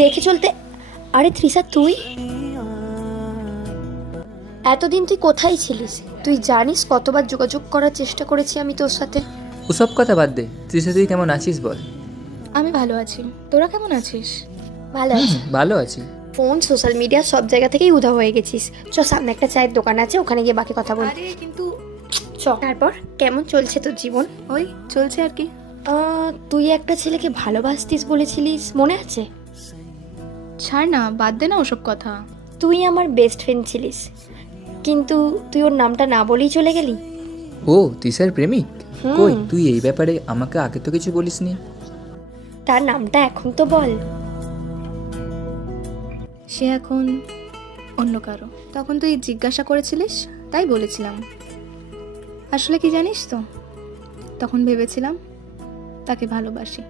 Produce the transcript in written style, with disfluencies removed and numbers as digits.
দেখে চলতে। আরে তৃষা, তুই এতদিন তুই কোথায় ছিলিস? তুই জানিস কতবার যোগাযোগ করার চেষ্টা করেছি আমি তোর সাথে। ওসব কথা বাদ দে, তৃষা তুই কেমন আছিস বল। আমি ভালো আছি, তোরা কেমন আছিস? ভালো আছে। ভালো আছি। ফোন, সোশ্যাল মিডিয়া সব জায়গা থেকেই উধাও হয়ে গেছিস। চ, সামনে একটা চায়ের দোকান আছে, ওখানে গিয়ে বাকি কথা বল। আরে কিন্তু চ। তারপর কেমন চলছে তোর জীবন? ওই চলছে আর কি। তুই একটা ছেলেকে ভালোবাসতিস বলেছিলিস, মনে আছে? ছাড় না, বাদ দে না ওসব কথা। তুই আমার বেস্ট ফ্রেন্ড ছিলিস, কিন্তু তুই ওর নামটা না বলেই চলে গেলি। ও তৃষার প্রেমিক? কই, তুই এই ব্যাপারে আমাকে আগে তো কিছু বলিসনি। তার নামটা এখন তো বল। সে এখন অন্য কারো। তখন তুই জিজ্ঞাসা করেছিলিস, তাই বলেছিলাম। আসলে কি জানিস তো, তখন ভেবেছিলাম তাকে ভালোবাসি।